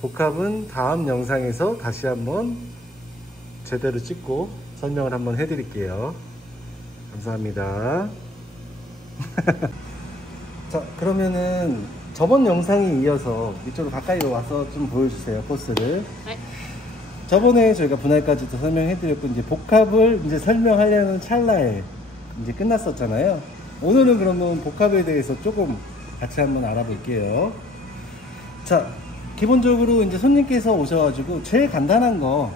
복합은 다음 영상에서 다시 한번 제대로 찍고 설명을 한번 해드릴게요. 감사합니다. 자, 그러면은 저번 영상에 이어서 이쪽으로 가까이로 와서 좀 보여주세요. 코스를. 네. 저번에 저희가 분할까지도 설명해드렸고, 이제 복합을 이제 설명하려는 찰나에 이제 끝났었잖아요. 오늘은 그러면 복합에 대해서 조금 같이 한번 알아볼게요. 자, 기본적으로 이제 손님께서 오셔가지고 제일 간단한 거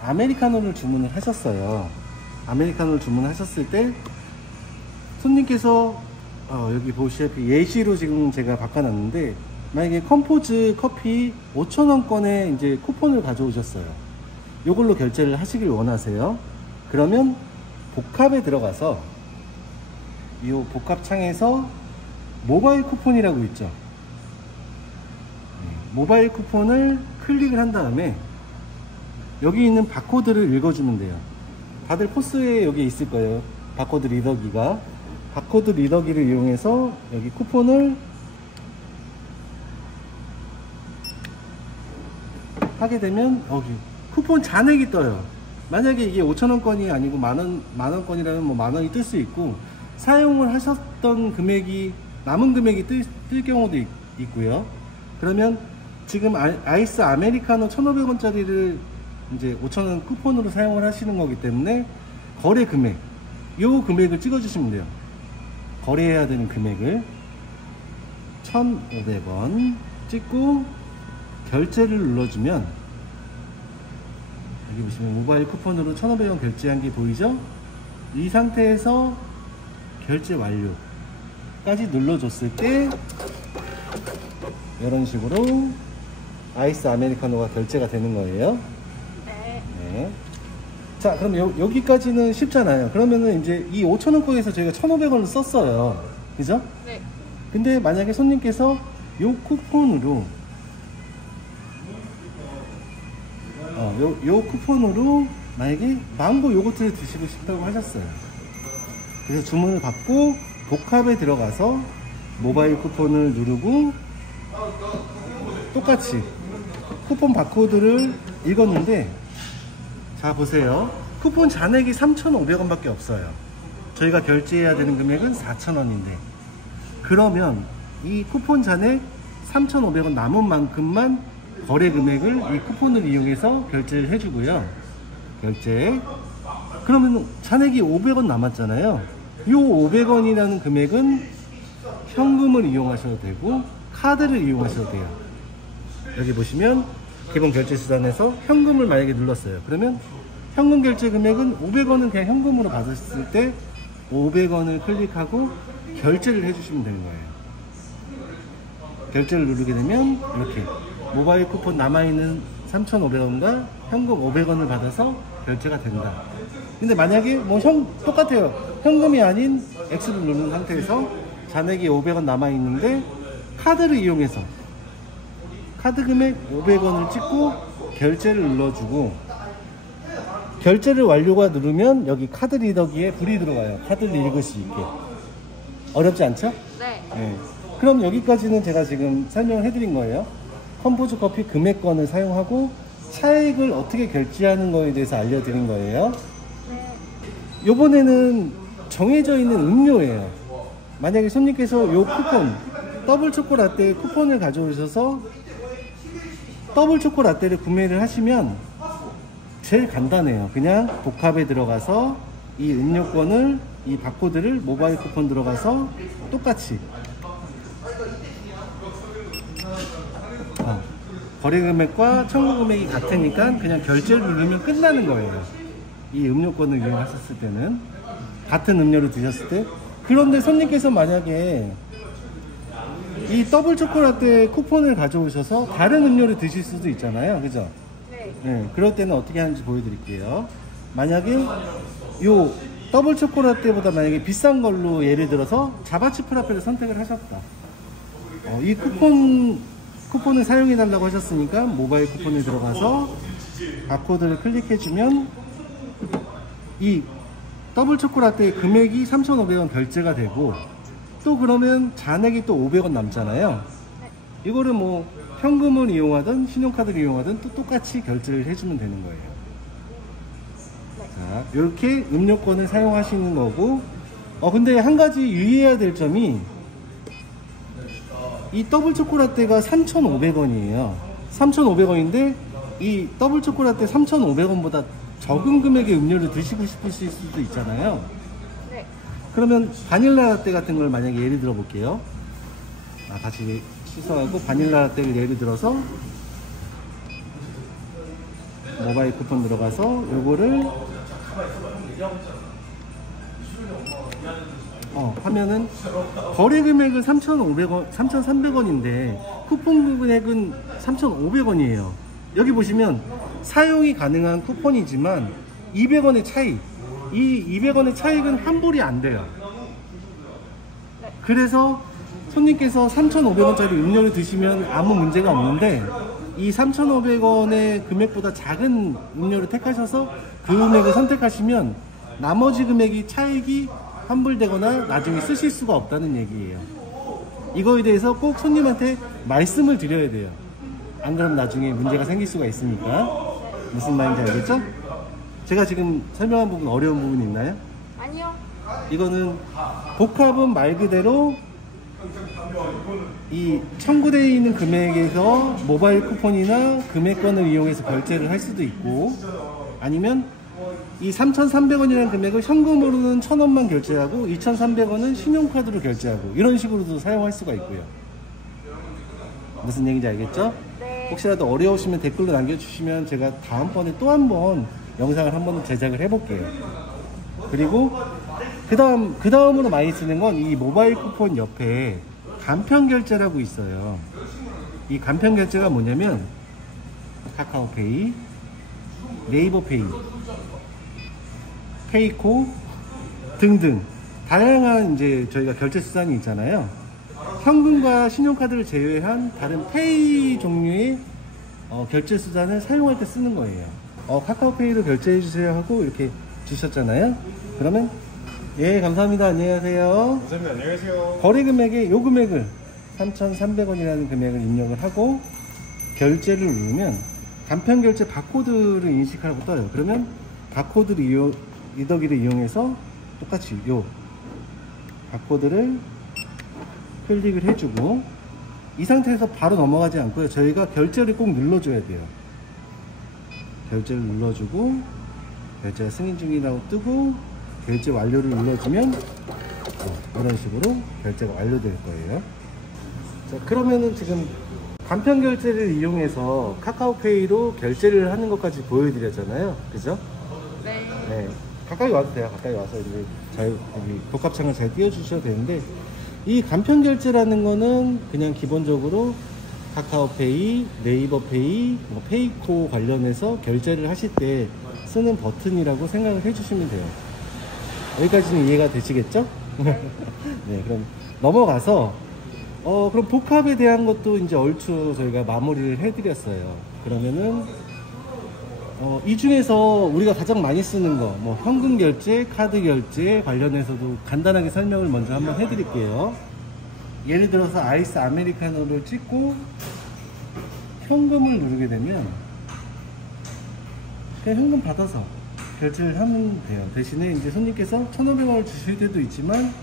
아메리카노를 주문을 하셨어요. 아메리카노를 주문하셨을 때 손님께서 여기 보시면 예시로 지금 제가 바꿔놨는데, 만약에 컴포즈 커피 5,000원권에 이제 쿠폰을 가져오셨어요. 이걸로 결제를 하시길 원하세요. 그러면 복합에 들어가서 이 복합 창에서 모바일 쿠폰이라고 있죠. 모바일 쿠폰을 클릭을 한 다음에 여기 있는 바코드를 읽어주면 돼요. 다들 포스에 여기 있을 거예요. 바코드 리더기가. 바코드 리더기를 이용해서 여기 쿠폰을 하게 되면 여기 쿠폰 잔액이 떠요. 만약에 이게 5,000원권이 아니고 만원권이라면 뭐 만원이 뜰 수 있고, 사용을 하셨던 금액이 남은 금액이 뜰 경우도 있고요. 그러면 지금 아이스 아메리카노 1,500원짜리를 이제 5,000원 쿠폰으로 사용을 하시는 거기 때문에 거래 금액, 요 금액을 찍어 주시면 돼요. 거래해야 되는 금액을 1,500원 찍고 결제를 눌러주면, 여기 보시면 모바일 쿠폰으로 1,500원 결제한 게 보이죠? 이 상태에서 결제 완료까지 눌러줬을 때 이런 식으로 아이스 아메리카노가 결제가 되는 거예요. 네. 자, 그럼 여기까지는 쉽잖아요. 그러면은 이제 이 5,000원권에서 저희가 1,500원을 썼어요. 그죠? 네. 근데 만약에 손님께서 요 쿠폰으로 요 쿠폰으로 만약에 망고 요거트를 드시고 싶다고 하셨어요. 그래서 주문을 받고 복합에 들어가서 모바일 쿠폰을 누르고 똑같이 쿠폰 바코드를 읽었는데, 자 보세요. 쿠폰 잔액이 3,500원 밖에 없어요. 저희가 결제해야 되는 금액은 4,000원인데, 그러면 이 쿠폰 잔액 3,500원 남은 만큼만 거래 금액을 이 쿠폰을 이용해서 결제를 해주고요. 결제. 그러면 잔액이 500원 남았잖아요. 이 500원이라는 금액은 현금을 이용하셔도 되고 카드를 이용하셔도 돼요. 여기 보시면 기본 결제 수단에서 현금을 만약에 눌렀어요. 그러면 현금 결제 금액은 500원은 그냥 현금으로 받았을 때 500원을 클릭하고 결제를 해주시면 되는 거예요. 결제를 누르게 되면 이렇게 모바일 쿠폰 남아있는 3,500원과 현금 500원을 받아서 결제가 된다. 근데 만약에 뭐 똑같아요. 현금이 아닌 X를 누른 상태에서 잔액이 500원 남아있는데 카드를 이용해서 카드 금액 500원을 찍고 결제를 눌러주고, 결제를 완료가 누르면 여기 카드 리더기에 불이 들어가요. 카드를 읽을 수 있게. 어렵지 않죠? 네. 네. 그럼 여기까지는 제가 지금 설명을 해드린 거예요. 컴포즈 커피 금액권을 사용하고 차액을 어떻게 결제하는 거에 대해서 알려드린 거예요. 네. 요번에는 정해져 있는 음료예요. 만약에 손님께서 요 쿠폰, 더블 초코 라떼 쿠폰을 가져오셔서 더블 초코 라떼를 구매를 하시면 제일 간단해요. 그냥 복합에 들어가서 이 음료권을, 이 바코드를 모바일 쿠폰 들어가서 똑같이 거래 금액과 청구 금액이 같으니까 그냥 결제를 누르면 끝나는 거예요. 이 음료권을 이용하셨을 때는, 같은 음료를 드셨을 때. 그런데 손님께서 만약에 이 더블 초코라떼 쿠폰을 가져오셔서 다른 음료를 드실 수도 있잖아요. 그죠? 네. 네. 그럴 때는 어떻게 하는지 보여드릴게요. 만약에 요 더블 초코라떼보다 만약에 비싼 걸로, 예를 들어서 자바치 프라페를 선택을 하셨다. 이 쿠폰을 사용해 달라고 하셨으니까 모바일 쿠폰에 들어가서 바코드를 클릭해주면 이 더블 초코라떼의 금액이 3,500원 결제가 되고, 또 그러면 잔액이 또 500원 남잖아요. 이거를 뭐 현금을 이용하든 신용카드를 이용하든 또 똑같이 결제를 해주면 되는 거예요. 자, 이렇게 음료권을 사용하시는 거고, 근데 한 가지 유의해야 될 점이, 이 더블 초코라떼가 3,500원이에요. 3,500원인데 이 더블 초코라떼 3,500원보다 적은 금액의 음료를 드시고 싶으실 수도 있잖아요. 네. 그러면 바닐라 라떼 같은 걸 만약에 예를 들어 볼게요. 다시 취소하고 바닐라 라떼를 예를 들어서 모바일 쿠폰 들어가서 요거를 하면은 거래 금액은 3,500원, 3,300원인데 쿠폰 금액은 3,500원이에요. 여기 보시면 사용이 가능한 쿠폰이지만 200원의 차이, 이 200원의 차익은 환불이 안 돼요. 그래서 손님께서 3,500원짜리 음료를 드시면 아무 문제가 없는데 이 3,500원의 금액보다 작은 음료를 택하셔서 그 금액을 선택하시면 나머지 금액이 차익이 환불되거나 나중에 쓰실 수가 없다는 얘기예요. 이거에 대해서 꼭 손님한테 말씀을 드려야 돼요. 안 그러면 나중에 문제가 생길 수가 있으니까. 무슨 말인지 알겠죠? 제가 지금 설명한 부분 어려운 부분 있나요? 아니요. 이거는 복합은 말 그대로 이 청구되어 있는 금액에서 모바일 쿠폰이나 금액권을 이용해서 결제를 할 수도 있고, 아니면 이 3,300원이라는 금액을 현금으로는 1,000원만 결제하고 2,300원은 신용카드로 결제하고 이런 식으로도 사용할 수가 있고요. 무슨 얘기인지 알겠죠? 네. 혹시라도 어려우시면 댓글로 남겨주시면 제가 다음번에 또 한 번 영상을 한 번 제작을 해볼게요. 그리고 그 다음으로 많이 쓰는 건 이 모바일 쿠폰 옆에 간편 결제라고 있어요. 이 간편 결제가 뭐냐면 카카오페이, 네이버페이, 페이코 등등 다양한 이제 저희가 결제 수단이 있잖아요. 현금과 신용카드를 제외한 다른 페이 종류의 결제 수단을 사용할 때 쓰는 거예요. 카카오페이로 결제해 주세요 하고 이렇게 주셨잖아요. 그러면 예, 감사합니다. 안녕하세요. 감사합니다. 안녕하세요. 거래 금액에 요 금액을 3,300원이라는 금액을 입력을 하고 결제를 누르면 간편 결제 바코드를 인식하라고 떠요. 그러면 바코드를 리더기를 이용해서 똑같이 요 바코드를 클릭을 해주고, 이 상태에서 바로 넘어가지 않고요. 저희가 결제를 꼭 눌러줘야 돼요. 결제를 눌러주고 결제가 승인 중이라고 뜨고 결제 완료를 눌러주면 이런 식으로 결제가 완료될 거예요. 자, 그러면은 지금 간편 결제를 이용해서 카카오페이로 결제를 하는 것까지 보여드렸잖아요. 그죠? 네. 네. 가까이 와도 돼요. 가까이 와서 이제 여기 복합창을 잘 띄워주셔도 되는데, 이 간편 결제라는 거는 그냥 기본적으로 카카오페이, 네이버페이, 페이코 관련해서 결제를 하실 때 쓰는 버튼이라고 생각을 해주시면 돼요. 여기까지는 이해가 되시겠죠? 네, 그럼 넘어가서 그럼 복합에 대한 것도 이제 얼추 저희가 마무리를 해드렸어요. 그러면은 이 중에서 우리가 가장 많이 쓰는 거, 뭐 현금 결제, 카드 결제 관련해서도 간단하게 설명을 먼저 한번 해드릴게요. 예를 들어서 아이스 아메리카노를 찍고 현금을 누르게 되면 그냥 현금 받아서 결제를 하면 돼요. 대신에 이제 손님께서 1,500원을 주실 때도 있지만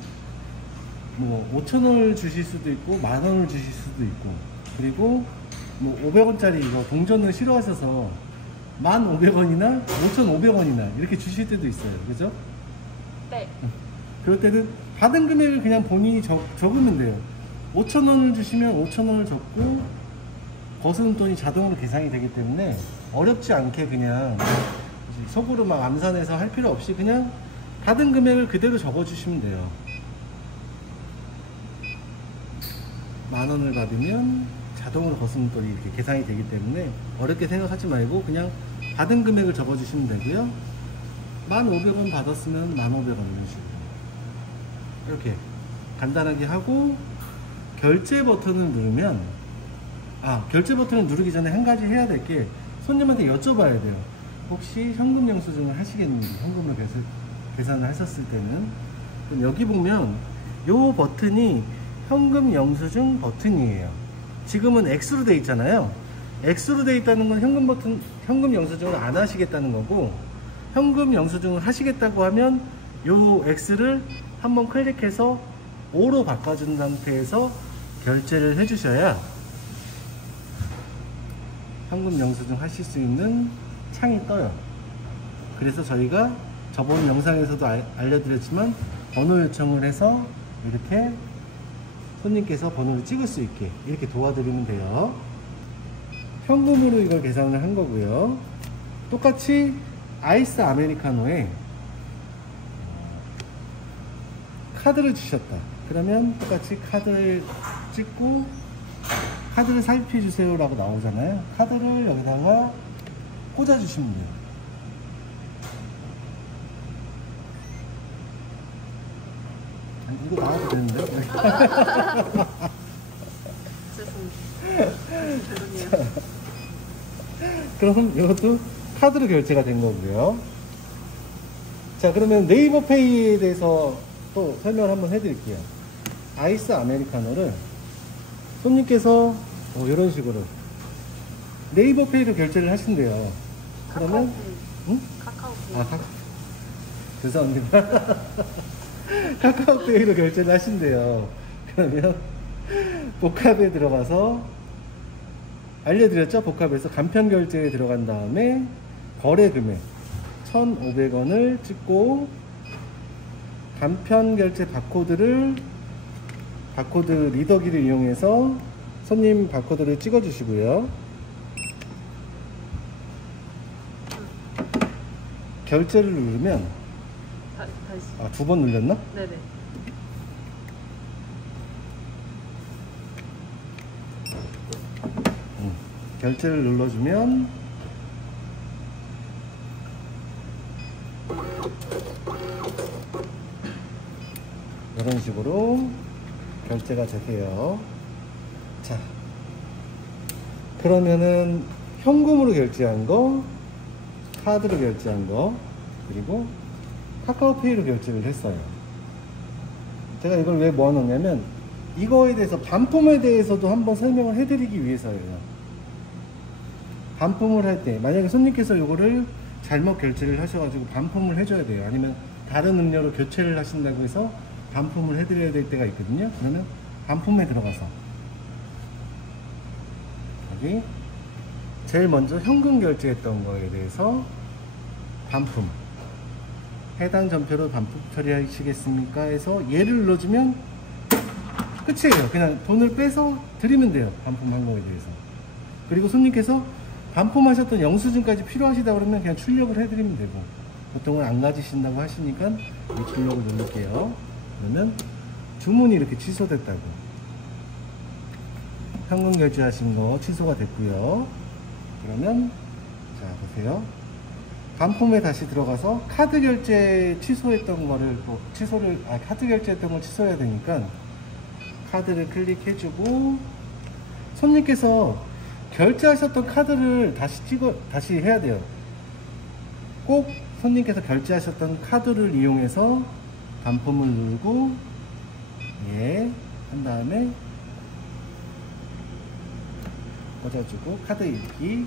뭐 5,000원을 주실 수도 있고 10,000원을 주실 수도 있고, 그리고 뭐 500원짜리 이거 동전을 싫어하셔서 1,500원이나 5,500원이나 이렇게 주실 때도 있어요. 그죠? 네. 그럴 때는 받은 금액을 그냥 본인이 적으면 돼요. 5,000원을 주시면 5,000원을 적고 거스름 돈이 자동으로 계산이 되기 때문에 어렵지 않게 그냥 속으로 막 암산해서 할 필요 없이 그냥 받은 금액을 그대로 적어주시면 돼요. 10,000원을 받으면 자동으로 거스름 돈이 이렇게 계산이 되기 때문에 어렵게 생각하지 말고 그냥 받은 금액을 적어주시면 되고요. 1,500원 받았으면 1,500원 이런 식으로 이렇게 간단하게 하고, 결제 버튼을 누르면 결제 버튼을 누르기 전에 한 가지 해야 될 게 손님한테 여쭤봐야 돼요. 혹시 현금 영수증을 하시겠는지, 현금으로 계산을 하셨을 때는. 그럼 여기 보면 요 버튼이 현금 영수증 버튼이에요. 지금은 X로 돼 있잖아요. X로 돼 있다는 건 현금 영수증을 안 하시겠다는 거고, 현금 영수증을 하시겠다고 하면 요 X를 한번 클릭해서 O로 바꿔준 상태에서 결제를 해주셔야 현금 영수증 하실 수 있는 창이 떠요. 그래서 저희가 저번 영상에서도 알려드렸지만 번호 요청을 해서 이렇게 손님께서 번호를 찍을 수 있게 이렇게 도와드리면 돼요. 현금으로 이걸 계산을 한 거고요. 똑같이 아이스 아메리카노에 카드를 주셨다. 그러면 똑같이 카드를 찍고 카드를 삽입해 주세요 라고 나오잖아요. 카드를 여기다가 꽂아 주시면 돼요. 아니, 이거 나와도 되는데? 죄송해요. 그럼 이것도 카드로 결제가 된 거고요. 자, 그러면 네이버 페이에 대해서 또 설명을 한번 해드릴게요. 아이스 아메리카노를 손님께서 이런 식으로 네이버 페이로 결제를 하신대요. 그러면 응? 카카오페이. 죄송합니다. 카카오페이로 결제를 하신대요. 그러면 복합에 들어가서 알려드렸죠? 복합에서 간편 결제에 들어간 다음에 거래 금액 1,500원을 찍고 간편 결제 바코드 리더기를 이용해서 손님 바코드를 찍어 주시고요. 결제를 누르면 다시. 2번 눌렸나? 네네. 결제를 눌러주면 이런 식으로 결제가 되세요. 자, 그러면은 현금으로 결제한 거, 카드로 결제한 거, 그리고 카카오페이로 결제를 했어요. 제가 이걸 왜 모아놓냐면 이거에 대해서 반품에 대해서도 한번 설명을 해드리기 위해서예요. 반품을 할 때 만약에 손님께서 이거를 잘못 결제를 하셔가지고 반품을 해줘야 돼요. 아니면 다른 음료로 교체를 하신다고 해서 반품을 해드려야 될 때가 있거든요. 그러면 반품에 들어가서 여기 제일 먼저 현금 결제했던 거에 대해서 반품, 해당 전표로 반품 처리하시겠습니까 해서 얘를 눌러주면 끝이에요. 그냥 돈을 빼서 드리면 돼요. 반품한 거에 대해서. 그리고 손님께서 반품하셨던 영수증까지 필요하시다 그러면 그냥 출력을 해드리면 되고, 보통은 안 가지신다고 하시니까 이 출력을 누를게요. 그러면 주문이 이렇게 취소됐다고, 현금 결제하신 거 취소가 됐고요. 그러면 자 보세요. 반품에 다시 들어가서 카드 결제 취소했던 거를 또 카드 결제했던 걸 취소해야 되니까 카드를 클릭해주고, 손님께서 결제하셨던 카드를 다시 해야 돼요. 꼭 손님께서 결제하셨던 카드를 이용해서 반품을 누르고 한 다음에 꽂아주고 카드 읽기.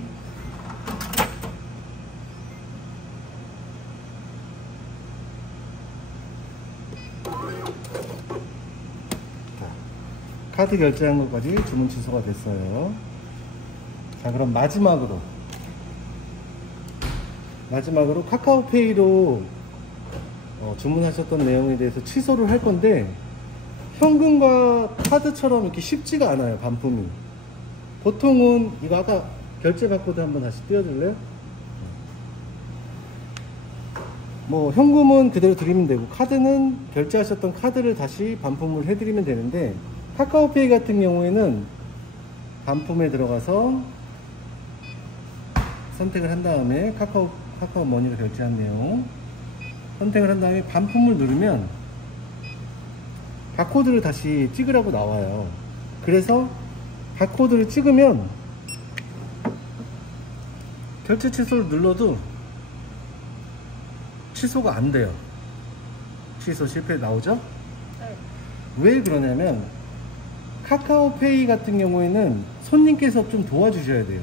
카드 결제한 것까지 주문 취소가 됐어요. 자, 그럼 마지막으로 카카오페이로 주문하셨던 내용에 대해서 취소를 할 건데, 현금과 카드처럼 이렇게 쉽지가 않아요. 반품이 보통은 이거 아까 결제 바코드 한번 다시 띄워줄래요? 뭐 현금은 그대로 드리면 되고, 카드는 결제하셨던 카드를 다시 반품을 해드리면 되는데, 카카오페이 같은 경우에는 반품에 들어가서 선택을 한 다음에 카카오 머니로 결제한 내용 선택을 한 다음에 반품을 누르면 바코드를 다시 찍으라고 나와요. 그래서 바코드를 찍으면 결제 취소를 눌러도 취소가 안 돼요. 취소 실패 나오죠? 네. 왜 그러냐면 카카오페이 같은 경우에는 손님께서 좀 도와주셔야 돼요.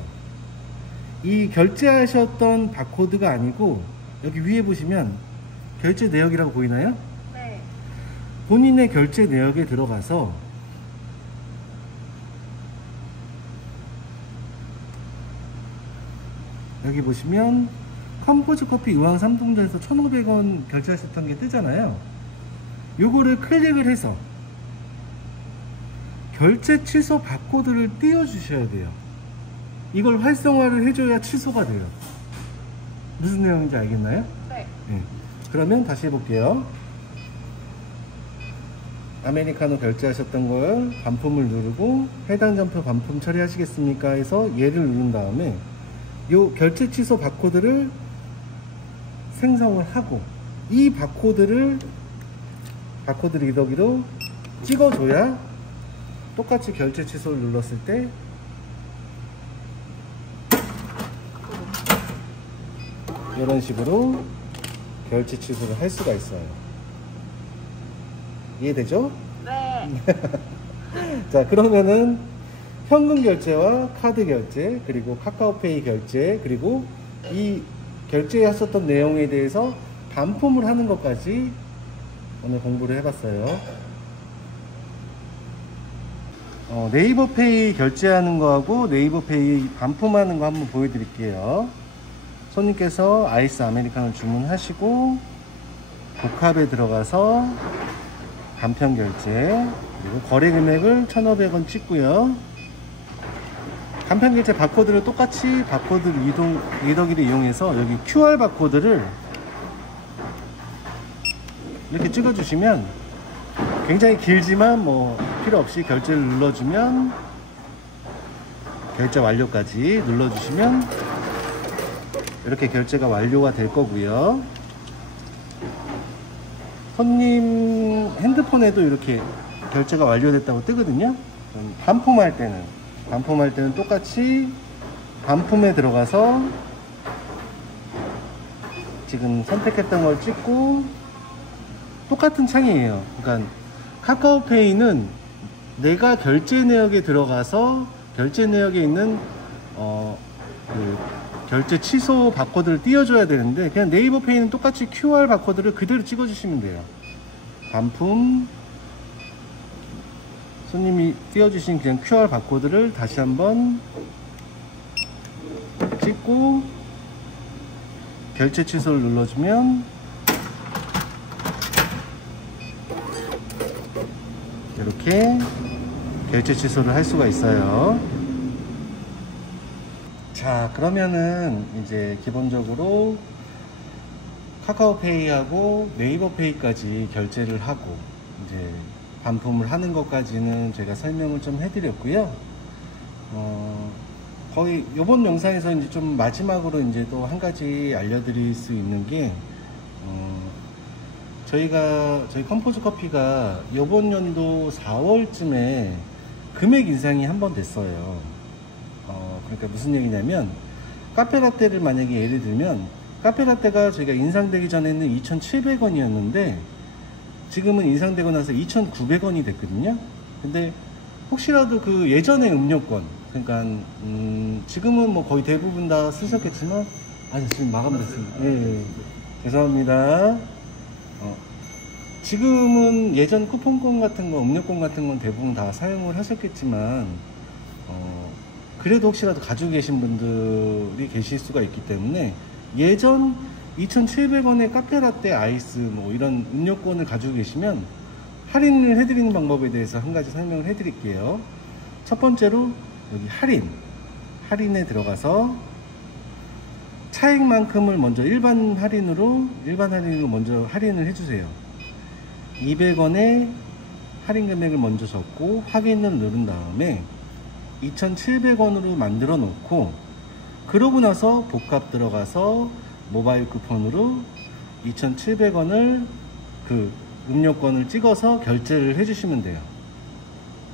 이 결제하셨던 바코드가 아니고 여기 위에 보시면 결제 내역이라고 보이나요? 네. 본인의 결제 내역에 들어가서 여기 보시면 컴포즈 커피 의왕 3동전에서 1,500원 결제하셨던 게 뜨잖아요. 요거를 클릭을 해서 결제 취소 바코드를 띄워 주셔야 돼요. 이걸 활성화를 해줘야 취소가 돼요. 무슨 내용인지 알겠나요? 네. 네. 그러면 다시 해볼게요. 아메리카노 결제하셨던 걸 반품을 누르고 해당 점표 반품 처리하시겠습니까 해서 얘를 누른 다음에 요 결제 취소 바코드를 생성을 하고 이 바코드를 바코드 리더기로 찍어줘야 똑같이 결제 취소를 눌렀을 때 이런 식으로 결제 취소를 할 수가 있어요. 이해되죠? 네. 자, 그러면은 현금 결제와 카드 결제, 그리고 카카오페이 결제, 그리고 이 결제하셨던 내용에 대해서 반품을 하는 것까지 오늘 공부를 해봤어요. 네이버페이 결제하는 거하고 네이버페이 반품하는 거 한번 보여드릴게요. 손님께서 아이스 아메리카노 주문하시고 복합에 들어가서 간편 결제, 그리고 거래 금액을 1,500원 찍고요. 간편 결제 바코드를 똑같이 바코드 리더기를 이용해서 여기 QR 바코드를 이렇게 찍어 주시면 굉장히 길지만 뭐 필요 없이 결제를 눌러주면 결제 완료까지 눌러주시면 이렇게 결제가 완료가 될 거고요. 손님 핸드폰에도 이렇게 결제가 완료됐다고 뜨거든요. 반품할 때는 똑같이 반품에 들어가서 지금 선택했던 걸 찍고 똑같은 창이에요. 그러니까 카카오페이는 내가 결제 내역에 들어가서 결제 내역에 있는 그 결제 취소 바코드를 띄워줘야 되는데 그냥 네이버페이는 똑같이 QR 바코드를 그대로 찍어주시면 돼요. 반품 손님이 띄워주신 그냥 QR 바코드를 다시 한번 찍고 결제 취소를 눌러주면 이렇게 결제 취소를 할 수가 있어요. 자, 그러면은 이제 기본적으로 카카오페이하고 네이버페이까지 결제를 하고 이제 반품을 하는 것까지는 제가 설명을 좀 해드렸고요. 거의 이번 영상에서 이제 좀 마지막으로 이제 또 한 가지 알려드릴 수 있는 게 저희 컴포즈 커피가 이번 연도 4월쯤에 금액 인상이 한 번 됐어요. 그러니까 무슨 얘기냐면 카페라떼를 만약에 예를 들면 카페라떼가 저희가 인상되기 전에는 2,700원이었는데 지금은 인상되고 나서 2,900원이 됐거든요. 근데 혹시라도 그 예전의 음료권, 그러니까 지금은 뭐 거의 대부분 다 쓰셨겠지만 아니 지금 마감됐습니다. 예, 죄송합니다. 지금은 예전 쿠폰권 같은 거, 음료권 같은 건 대부분 다 사용을 하셨겠지만 그래도 혹시라도 가지고 계신 분들이 계실 수가 있기 때문에 예전 2,700원의 카페라떼 아이스 뭐 이런 음료권을 가지고 계시면 할인을 해드리는 방법에 대해서 한 가지 설명을 해드릴게요. 첫 번째로 여기 할인에 들어가서 차액만큼을 먼저 일반 할인으로 먼저 할인을 해주세요. 200원의 할인 금액을 먼저 적고 확인을 누른 다음에 2,700원으로 만들어 놓고 그러고 나서 복합 들어가서 모바일 쿠폰으로 2,700원을 그 음료권을 찍어서 결제를 해주시면 돼요.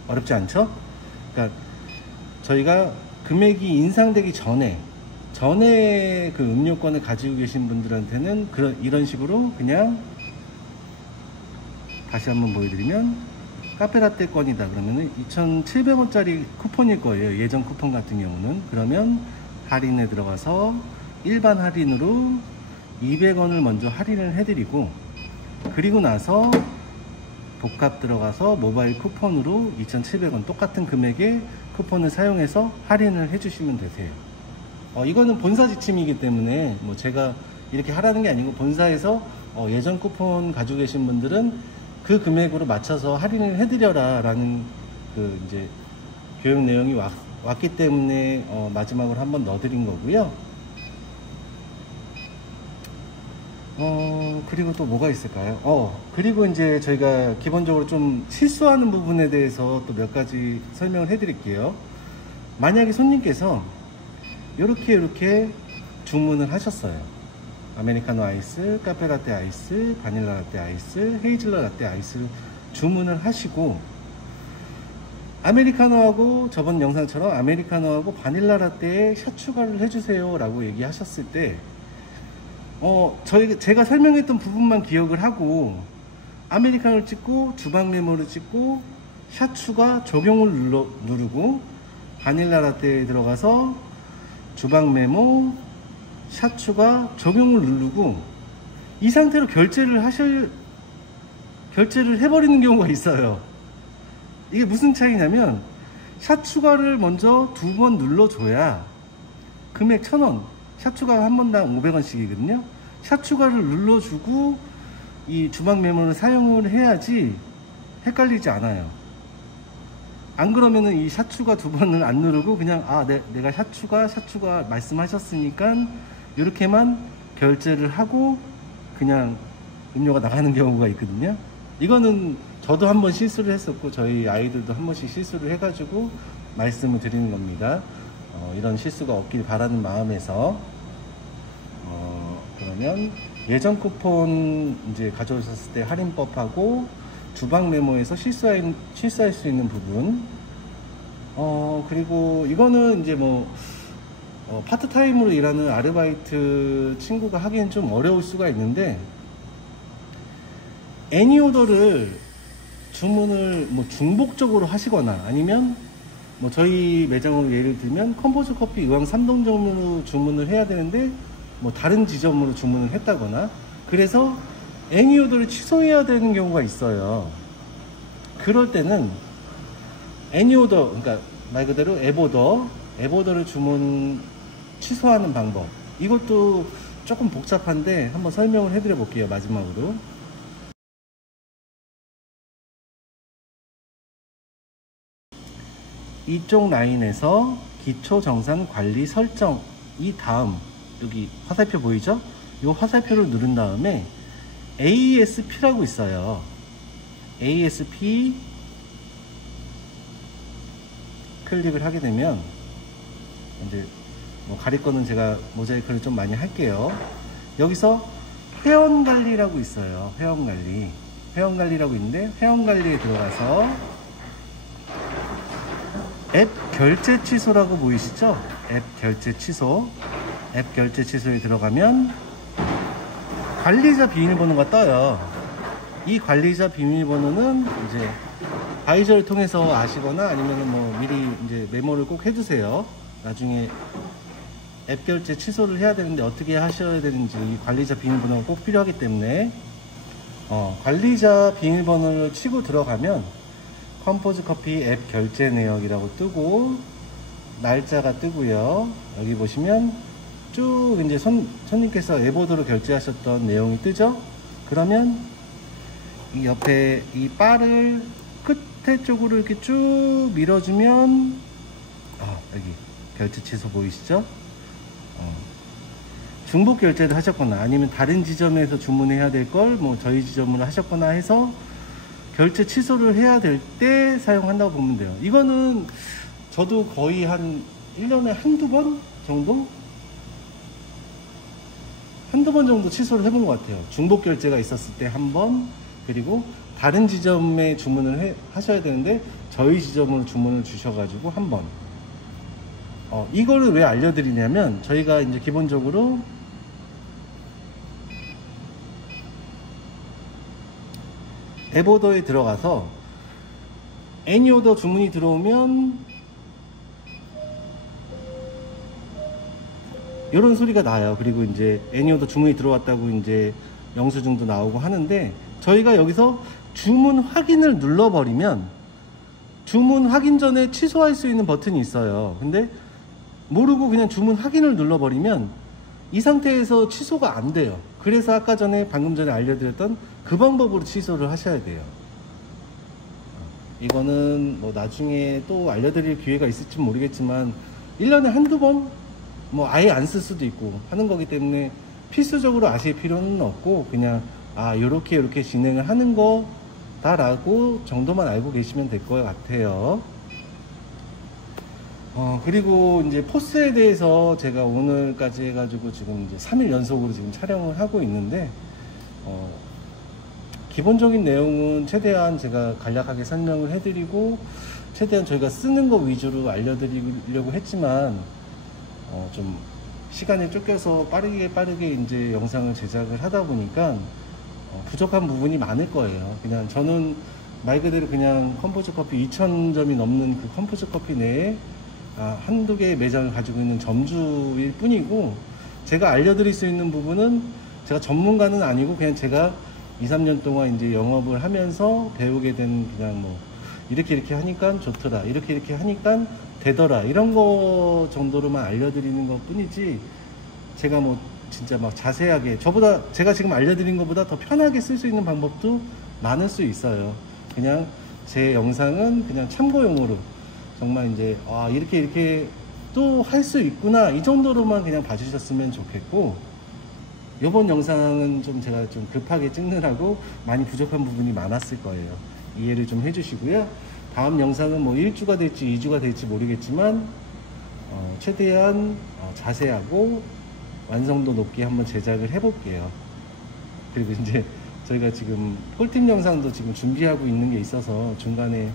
어렵지 않죠? 그러니까 저희가 금액이 인상되기 전에 그 음료권을 가지고 계신 분들한테는 이런 식으로 그냥 다시 한번 보여드리면 카페라떼 건이다 그러면은 2,700원짜리 쿠폰일 거예요. 예전 쿠폰 같은 경우는. 그러면 할인에 들어가서 일반 할인으로 200원을 먼저 할인을 해드리고, 그리고 나서 복합 들어가서 모바일 쿠폰으로 2,700원 똑같은 금액의 쿠폰을 사용해서 할인을 해주시면 되세요. 이거는 본사 지침이기 때문에 뭐 제가 이렇게 하라는 게 아니고, 본사에서 예전 쿠폰 가지고 계신 분들은 그 금액으로 맞춰서 할인을 해드려라 라는 그 이제 교육 내용이 왔기 때문에 마지막으로 한번 넣어드린 거고요. 그리고 또 뭐가 있을까요? 그리고 이제 저희가 기본적으로 좀 실수하는 부분에 대해서 또 몇 가지 설명을 해 드릴게요. 만약에 손님께서 이렇게 주문을 하셨어요. 아메리카노 아이스, 카페라떼 아이스, 바닐라 라떼 아이스, 헤이즐넛 라떼 아이스를 주문을 하시고, 아메리카노하고 저번 영상처럼 아메리카노하고 바닐라 라떼에 샷 추가를 해주세요 라고 얘기하셨을 때, 제가 설명했던 부분만 기억을 하고 아메리카노를 찍고 주방 메모를 찍고 샷 추가 적용을 누르고 바닐라 라떼에 들어가서 주방 메모 샷 추가 적용을 누르고 이 상태로 결제를 해버리는 경우가 있어요. 이게 무슨 차이냐면, 샷 추가를 먼저 2번 눌러줘야 금액 1,000원, 샷 추가가 한 번당 500원씩이거든요. 샷 추가를 눌러주고 이 주방 메모를 사용을 해야지 헷갈리지 않아요. 안 그러면은 이 샷 추가 2번을 안 누르고 그냥 내가 샷 추가 말씀하셨으니까 이렇게만 결제를 하고 그냥 음료가 나가는 경우가 있거든요. 이거는 저도 한번 실수를 했었고 저희 아이들도 한 번씩 실수를 해가지고 말씀을 드리는 겁니다. 이런 실수가 없길 바라는 마음에서. 그러면 예전 쿠폰 이제 가져오셨을 때 할인법하고 주방 메모에서 실수할 수 있는 부분, 그리고 이거는 이제 뭐 파트타임으로 일하는 아르바이트 친구가 하기엔 좀 어려울 수가 있는데, 애니오더를 주문을 뭐 중복적으로 하시거나 아니면 뭐 저희 매장으로 예를 들면 컴포즈 커피 의왕 3동점으로 주문을 해야 되는데 뭐 다른 지점으로 주문을 했다거나, 그래서 애니오더를 취소해야 되는 경우가 있어요. 그럴 때는 애니오더, 그러니까 말 그대로 앱오더를 취소하는 방법, 이것도 조금 복잡한데 한번 설명을 해드려 볼게요. 마지막으로 이쪽 라인에서 기초 정산 관리 설정, 이 다음 여기 화살표 보이죠? 이 화살표를 누른 다음에 ASP라고 있어요. ASP 클릭을 하게 되면 이제 뭐 가릴 거는 제가 모자이크를 좀 많이 할게요. 여기서 회원관리라고 있어요. 회원관리라고 있는데, 회원관리에 들어가서 앱 결제 취소라고 보이시죠? 앱 결제 취소에 들어가면 관리자 비밀번호가 떠요. 이 관리자 비밀번호는 이제 바이저를 통해서 아시거나 아니면 뭐 미리 이제 메모를 꼭 해두세요. 나중에 앱 결제 취소를 해야 되는데 어떻게 하셔야 되는지 이 관리자 비밀번호가 꼭 필요하기 때문에 관리자 비밀번호를 치고 들어가면 컴포즈 커피 앱 결제 내역이라고 뜨고 날짜가 뜨고요. 여기 보시면 쭉 이제 손님께서 앱오더로 결제하셨던 내용이 뜨죠. 그러면 이 옆에 이 바를 끝에 쪽으로 이렇게 쭉 밀어주면 여기 결제 취소 보이시죠? 중복 결제를 하셨거나 아니면 다른 지점에서 주문해야 될 걸 뭐 저희 지점으로 하셨거나 해서 결제 취소를 해야 될 때 사용한다고 보면 돼요. 이거는 저도 거의 한 1년에 한두 번 정도 취소를 해본 것 같아요. 중복 결제가 있었을 때 한 번, 그리고 다른 지점에 주문을 하셔야 되는데 저희 지점으로 주문을 주셔가지고 한 번. 이거를 왜 알려드리냐면, 저희가 이제 기본적으로 앱오더에 들어가서 애니오더 주문이 들어오면 이런 소리가 나요. 그리고 이제 애니오더 주문이 들어왔다고 이제 영수증도 나오고 하는데, 저희가 여기서 주문 확인을 눌러버리면 주문 확인 전에 취소할 수 있는 버튼이 있어요. 근데 모르고 그냥 주문 확인을 눌러버리면 이 상태에서 취소가 안 돼요. 그래서 아까 전에 방금 전에 알려드렸던 그 방법으로 취소를 하셔야 돼요. 이거는 뭐 나중에 또 알려드릴 기회가 있을지 모르겠지만 1년에 한두 번 뭐 아예 안 쓸 수도 있고 하는 거기 때문에 필수적으로 아실 필요는 없고, 그냥 요렇게 진행을 하는 거다라고 정도만 알고 계시면 될 것 같아요. 그리고 이제 포스에 대해서 제가 오늘까지 해가지고 지금 이제 3일 연속으로 지금 촬영을 하고 있는데, 기본적인 내용은 최대한 제가 간략하게 설명을 해드리고, 최대한 저희가 쓰는 거 위주로 알려드리려고 했지만, 좀 시간에 쫓겨서 빠르게 이제 영상을 제작을 하다 보니까, 부족한 부분이 많을 거예요. 그냥 저는 말 그대로 그냥 컴포즈 커피 2,000점이 넘는 그 컴포즈 커피 내에 한두 개의 매장을 가지고 있는 점주일 뿐이고, 제가 알려드릴 수 있는 부분은 제가 전문가는 아니고 그냥 제가 2, 3년 동안 이제 영업을 하면서 배우게 된, 그냥 뭐 이렇게 하니까 좋더라, 이렇게 하니까 되더라, 이런 거 정도로만 알려드리는 것 뿐이지, 제가 뭐 진짜 막 자세하게 제가 지금 알려드린 것보다 더 편하게 쓸 수 있는 방법도 많을 수 있어요. 그냥 제 영상은 그냥 참고용으로 정말 이제 이렇게 또 할 수 있구나, 이 정도로만 그냥 봐주셨으면 좋겠고, 이번 영상은 좀 제가 좀 급하게 찍느라고 많이 부족한 부분이 많았을 거예요. 이해를 좀 해주시고요. 다음 영상은 뭐 1주가 될지 2주가 될지 모르겠지만 최대한 자세하고 완성도 높게 한번 제작을 해볼게요. 그리고 이제 저희가 지금 꿀팁 영상도 지금 준비하고 있는 게 있어서 중간에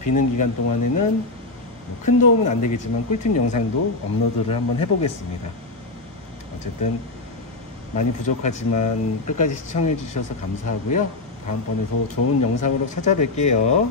비는 기간 동안에는 큰 도움은 안 되겠지만 꿀팁 영상도 업로드를 한번 해보겠습니다. 어쨌든 많이 부족하지만 끝까지 시청해 주셔서 감사하고요. 다음번에도 좋은 영상으로 찾아뵐게요.